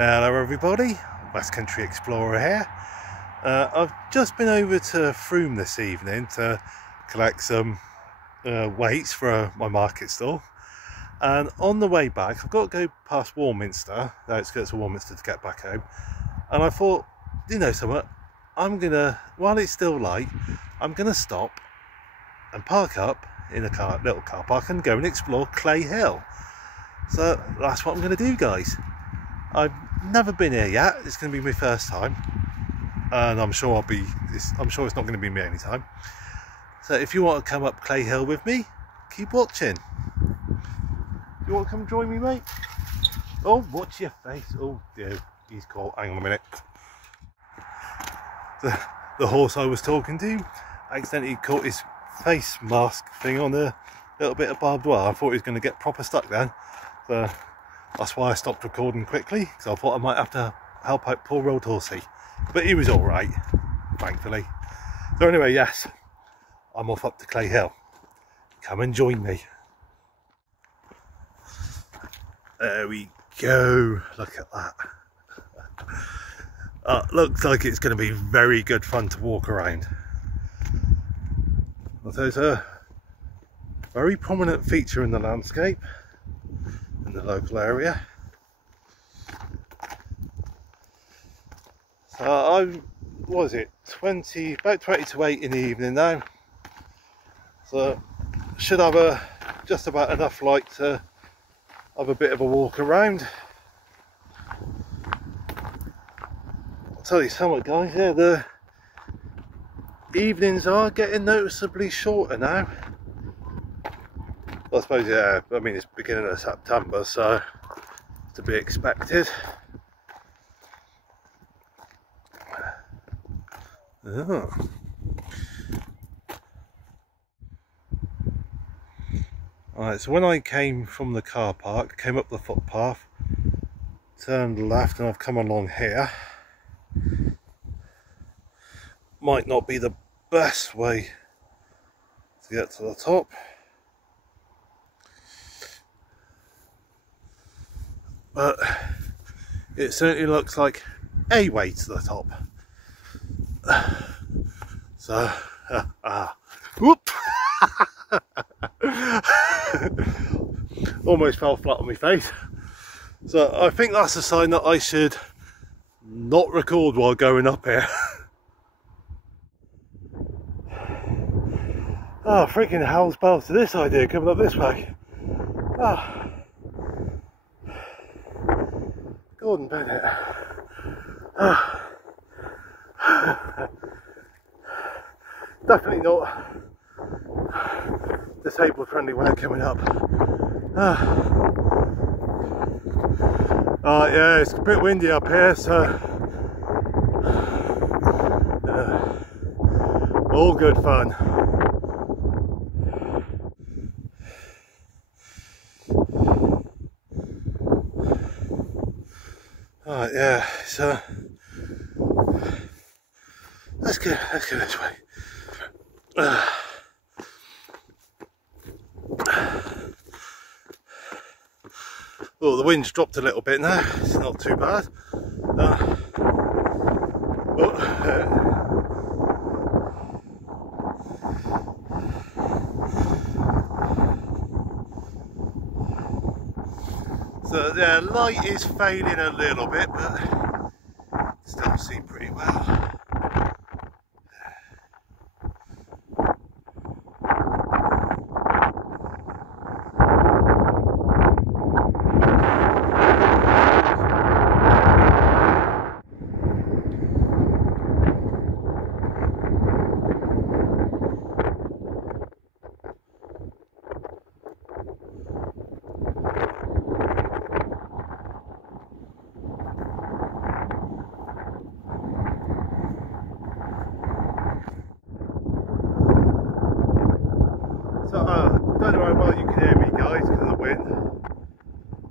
Hello everybody, West Country Explorer here. I've just been over to Frome this evening to collect some weights for my market stall, and on the way back I've got to go past Warminster, the outskirts of Warminster, to get back home. And I thought, you know something, I'm gonna, while it's still light, I'm gonna stop and park up in a little car park and go and explore Cley Hill. So that's what I'm gonna do, guys. I've never been here yet. It's going to be my first time, and I'm sure it's not going to be my only time. So if you want to come up Cley Hill with me, keep watching. You want to come join me, mate? Oh, watch your face. Oh dear, he's caught. Hang on a minute. The horse I was talking to accidentally caught his face mask thing on a little bit of barbed wire. I thought he was going to get proper stuck then. So that's why I stopped recording quickly, because I thought I might have to help out poor old horsey. But he was alright, thankfully. So anyway, yes, I'm off up to Cley Hill. Come and join me. There we go. Look at that. Looks like it's going to be very good fun to walk around. So it's a very prominent feature in the landscape, in the local area. So what was it, about 20 to 8 in the evening now, so should have just about enough light to have a bit of a walk around. I'll tell you something, guys, yeah, the evenings are getting noticeably shorter now. I suppose, yeah, I mean, it's beginning of September, so to be expected. Oh. Alright, so when I came from the car park, came up the footpath, turned left, and I've come along here. Might not be the best way to get to the top, but it certainly looks like a way to the top. So, whoop! Almost fell flat on my face. So I think that's a sign that I should not record while going up here. Oh, freaking hell's bells to this idea coming up this way. Oh. Gordon Bennett. Oh. Definitely not disabled friendly way of coming up. Yeah, it's a bit windy up here, so all good fun. Alright, yeah, so let's go this way. Well, the wind's dropped a little bit now, it's not too bad. So yeah, light is fading a little bit, but still see pretty well. So don't know how well you can hear me, guys, because of the wind.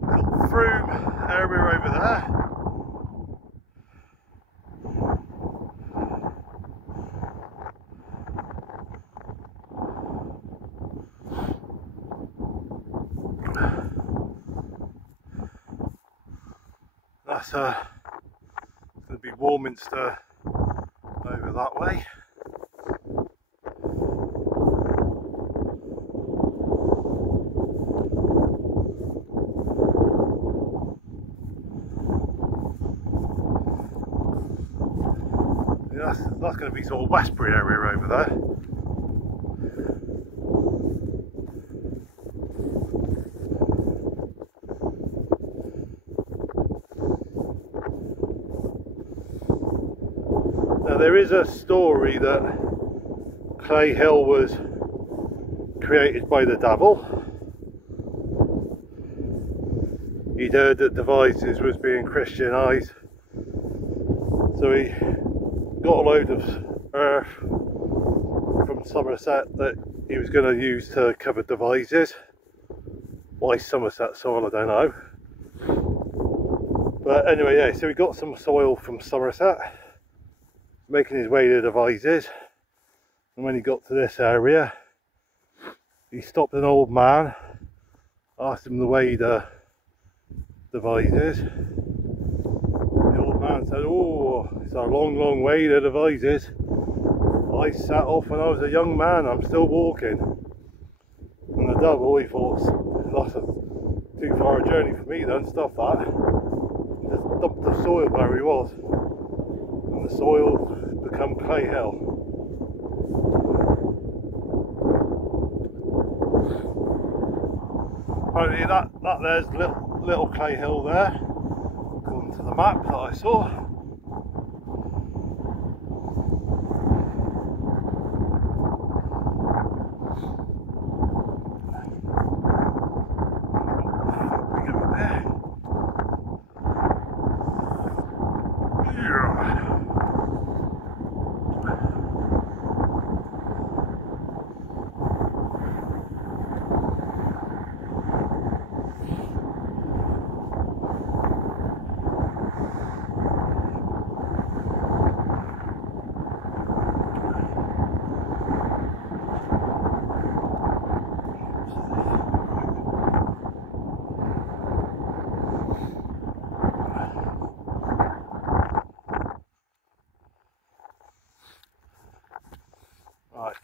Got Frome area over there. that's going to be Warminster over that way. Yeah, that's going to be sort of Westbury area over there. Now there is a story that Cley Hill was created by the devil. He'd heard that Devizes was being Christianised, so he got a load of earth from Somerset that he was going to use to cover Devizes. Why Somerset soil, I don't know. But anyway, yeah, so he got some soil from Somerset, making his way to Devizes, and when he got to this area, he stopped an old man, asked him the way to Devizes. The old man said, "Oh, it's a long, long way to Devizes. I set off when I was a young man, I'm still walking." And the devil, he thought, that's too far a journey for me then, stuff that. He just dumped the soil where he was, and the soil become Cley Hill. Apparently that there's little Cley Hill there, according to the map that I saw. Right,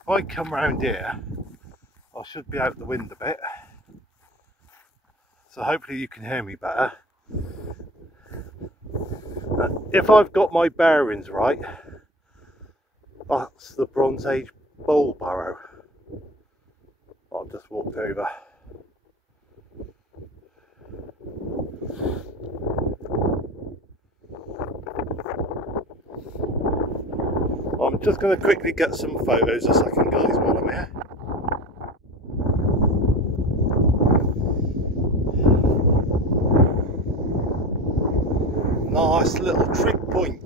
if I come round here, I should be out the wind a bit, so hopefully you can hear me better. If I've got my bearings right, that's the Bronze Age bowl barrow I've just walked over. I'm just going to quickly get some photos a second, guys, while I'm here. Nice little trig point.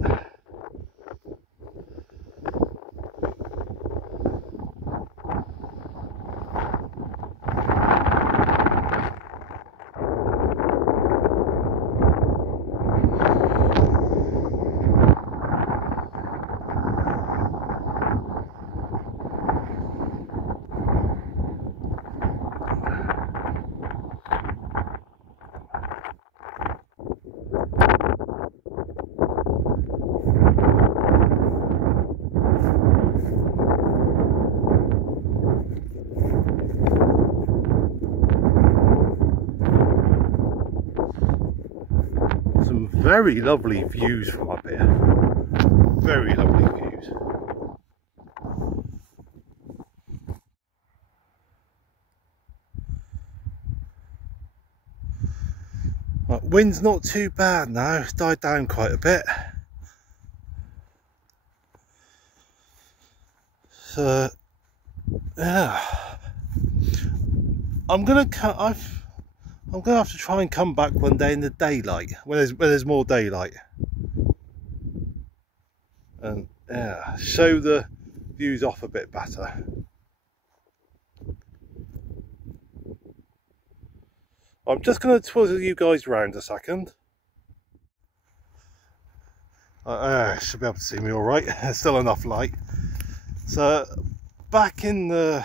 Some very lovely views from up here. Very lovely views. Right, wind's not too bad now, it's died down quite a bit. So yeah, I'm gonna have to try and come back one day in the daylight, when there's more daylight, and yeah, show the views off a bit better. I'm just going to twizzle you guys round a second. Should be able to see me all right. There's still enough light. So back in the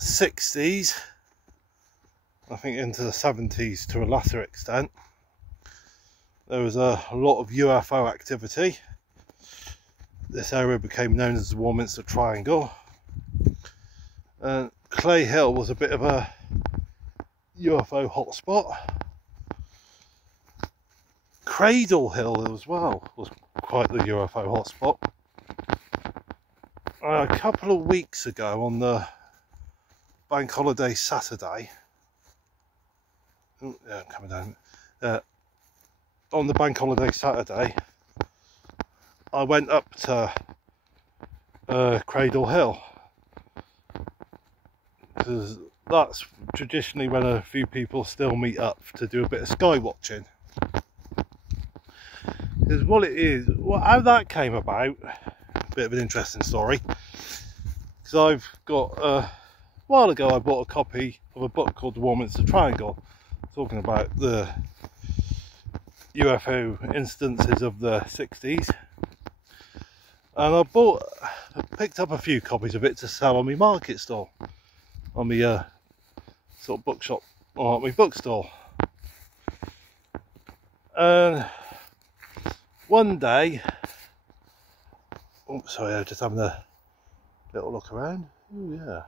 60s, I think into the 70s to a lesser extent. There was a lot of UFO activity. This area became known as the Warminster Triangle. And Cley Hill was a bit of a UFO hotspot. Cradle Hill as well was quite the UFO hotspot. A couple of weeks ago on the bank holiday Saturday, yeah, I'm coming down. On the bank holiday Saturday, I went up to Cradle Hill, because that's traditionally when a few people still meet up to do a bit of sky watching. Because what it is, how that came about, a bit of an interesting story. Because I've got, a while ago I bought a copy of a book called The Warminster Triangle, talking about the UFO instances of the 60s. And I picked up a few copies of it to sell on my market stall, on my sort of bookshop, or my bookstore. And one day, oh sorry, I was just having a little look around. Oh yeah,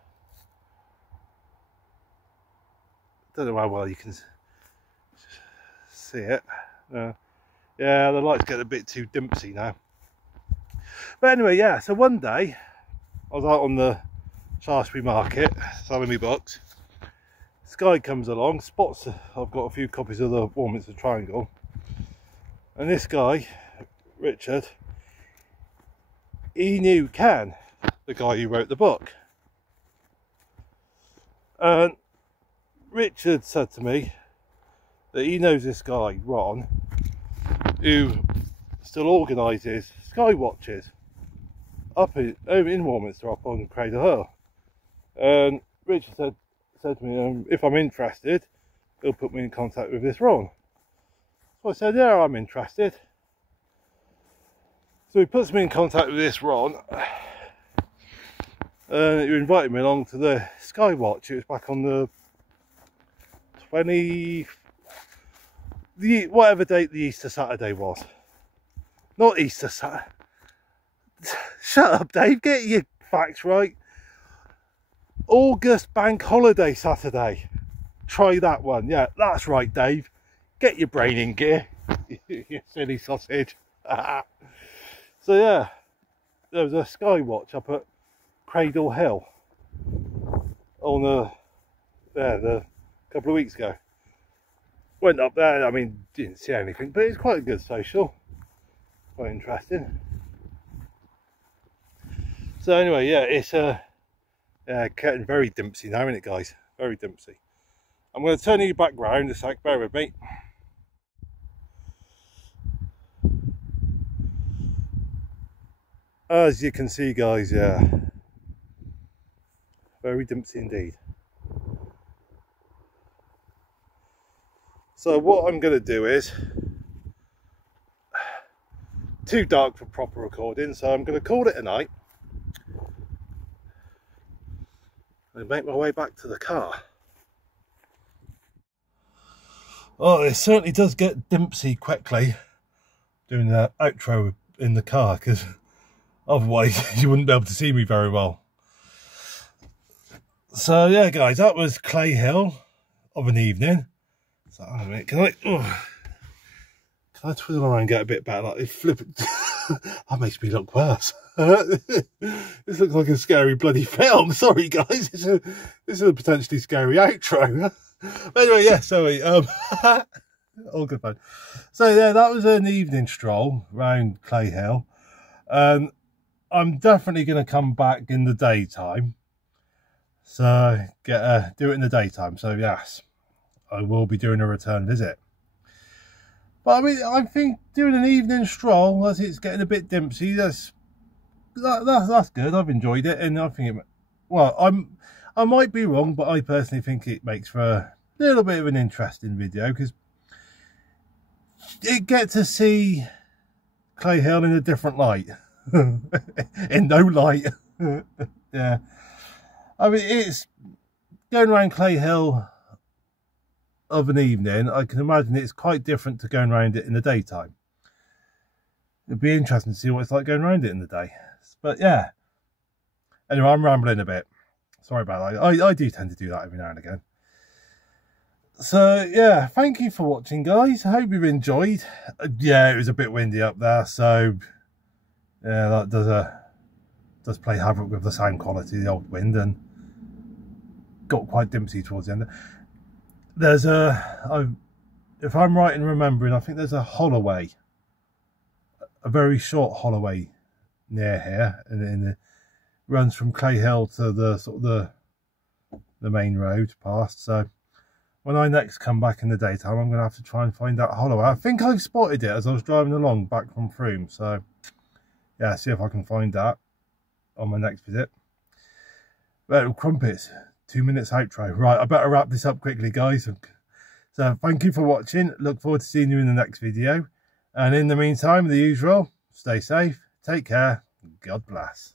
don't know how well you can see it. Yeah, the light's getting a bit too dimpsy now. But anyway, yeah, so one day I was out on the Shaftesbury market selling me books. This guy comes along, spots I've got a few copies of the Warminster Triangle, and this guy, Richard, he knew Ken, the guy who wrote the book. And Richard said to me that he knows this guy, Ron, who still organises sky watches up in Warminster, up on Cradle Hill. And Richard said to me, if I'm interested, he'll put me in contact with this Ron. So I said, yeah, I'm interested. So he puts me in contact with this Ron, and he invited me along to the sky watch. It was back on the whatever date the Easter Saturday was. Not Easter Saturday. Shut up, Dave, get your facts right. August bank holiday Saturday. Try that one. Yeah, that's right, Dave. Get your brain in gear, you silly sausage. So yeah, there was a sky watch up at Cradle Hill on a couple of weeks ago. Went up there, I mean, didn't see anything, but it's quite a good social. Quite interesting. So anyway, yeah, it's getting very dimpsy now, isn't it, guys? Very dimpsy. I'm going to turn you back round a sec, bear with me. As you can see, guys, yeah, very dimpsy indeed. So what I'm going to do is, too dark for proper recording, so I'm going to call it a night and make my way back to the car. Oh, it certainly does get dimpsy quickly doing the outro in the car, because otherwise you wouldn't be able to see me very well. So yeah, guys, that was Cley Hill of an evening. So hang on a minute, can I twiddle around and get a bit better? Like, flip it. That makes me look worse. This looks like a scary bloody film. Sorry, guys. This is a potentially scary outro. But anyway, yeah, sorry. All good fun. So yeah, that was an evening stroll round Cley Hill. I'm definitely going to come back in the daytime. So do it in the daytime. So yes, I will be doing a return visit. But I mean, I think doing an evening stroll as it's getting a bit dimpsy, that's good. I've enjoyed it, and I think I might be wrong, but I personally think it makes for a little bit of an interesting video, because you get to see Cley Hill in a different light. In no light. Yeah, I mean, it's going around Cley Hill of an evening, I can imagine it's quite different to going around it in the daytime. It'd be interesting to see what it's like going around it in the day. But yeah. Anyway, I'm rambling a bit. Sorry about that. I do tend to do that every now and again. So yeah, thank you for watching, guys. I hope you've enjoyed. Yeah, it was a bit windy up there, so yeah, that does play havoc with the sound quality, the old wind, and got quite dimpsy towards the end. There's if I'm right in remembering, I think there's a holloway, a very short holloway near here, and it runs from Cley Hill to the sort of the main road past. So when I next come back in the daytime, I'm going to have to try and find that holloway. I think I've spotted it as I was driving along back from Frome. So yeah, see if I can find that on my next visit. Well, crumpets, 2 minutes outro. Right, I better wrap this up quickly, guys. So thank you for watching. Look forward to seeing you in the next video. And in the meantime, the usual, stay safe, take care, God bless.